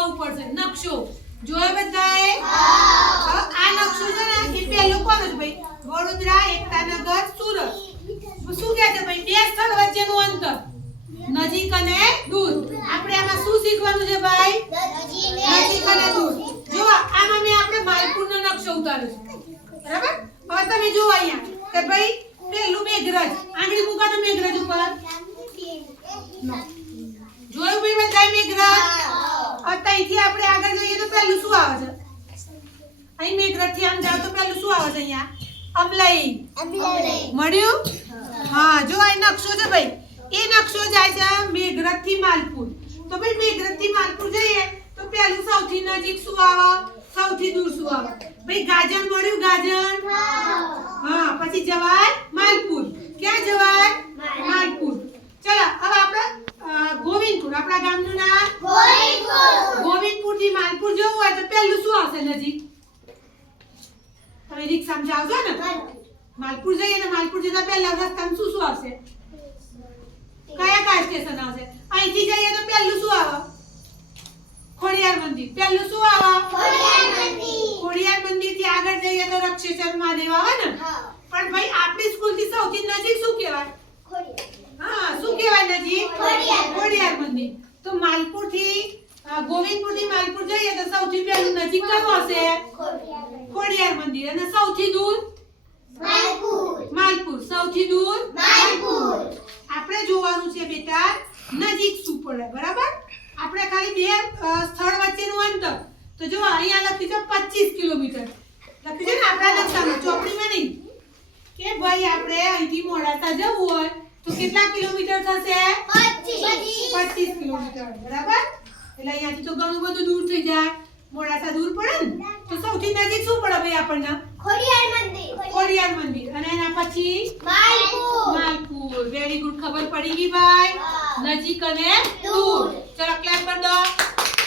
જોવાવું પડશે નકશો. જોયો બધાએ? હવે આ નકશો છે ને એ પહેલો કોનો છે ભાઈ. વડોદરા એકતાનગર સુરત. શું કહે છે ભાઈ? બે સ્થળ વચ્ચેનું અંતર. નજીક અને દૂર. આપણે આમાં શું શીખવાનું છે ભાઈ? નજીક અને દૂર. જો આમાં મેં આપણે માલપુરનો નકશો ઉતાર્યો છે. બરાબર? હવે તમે જુઓ અહીંયા કે ભાઈ પેલું મેઘરજ. આંગળી મૂકો તો મેઘરજ ઉપર. જોયું ભાઈ બધા મેઘરજ ત્યાંથી આપણે આગળ જઈએ તો પેલું શું આવે છે? અહીં મેઘરથી આમ જાવ તો પેલું શું આવે છે અહીંયા? અમલાઈ. મળ્યું? હા. જો આ નકશો છે ભાઈ. એ નકશો જાય છે મેઘરથથી માલપુર. તો ભાઈ મેઘરથથી માલપુર જઈએ તો પેલું સૌથી નજીક શું આવે? સૌથી દૂર શું આવે? ભાઈ ગાજર મળ્યું ગાજર? હા પછી જવાય માલપુર ક્યાં જવાય માલપુર ચલો હવે આપણે અ, ગોવિંદપુર આપણા ગામનું નામ ગોવિંદપુર થી હોય તો પહેલું શું આવશે નજીક? તમે રિક્ષામાં છો ને? માલપુર જઈએ ને માલપુર જતા પહેલા રસ્તામાં શું શું આવશે? કયા કયા સ્ટેશન આવશે? અહીંથી જઈએ તો પહેલું શું આવે? ખોડિયાર મંદિર. પહેલું શું આવે? ખોડિયાર મંદિર. થી આગળ જઈએ તો રક્ષેશ્વર મહાદેવ આવે ને? પણ ભાઈ આપણી સ્કૂલથી સૌથી નજીક શું કહેવાય? હા શું કહેવાય નજીક? ખોડિયાર. ખોડિયાર મંદિર. તો માલપુરથી ગોવિંદપુરથી માલપુર જઈએ તો સૌથી પહેલું નજીક કયું હશે? ખોડિયાર મંદિર. અને સૌથી દૂર? માલપુર. સૌથી દૂર? આપણે જોવાનું છે બેટા નજીક શું પડે બરાબર? આપણે ખાલી બે સ્થળ વચ્ચેનું અંતર. તો જો અહીંયા લખી છે 25 કિલોમીટર. લખી છે ને આપણા નકશામાં ચોપડીમાં નહીં? કે ભાઈ આપણે અહીંથી મોડાસા જવું હોય તો કેટલા કિલોમીટર થશે? 25 કિલોમીટર બરાબર? એટલે અહીંયાથી તો ઘણું બધું દૂર થઈ જાય. મોડાસા દૂર પડે ને? તો સૌથી નજીક શું પડે ભાઈ આપણને? ખોડિયાર મંદિર. અને એના પછી? માલપુર. વેરી ગુડ ખબર પડી ગઈ ભાઈ? નજીક અને દૂર. દૂર. ચલો ક્લેપ કરી દો.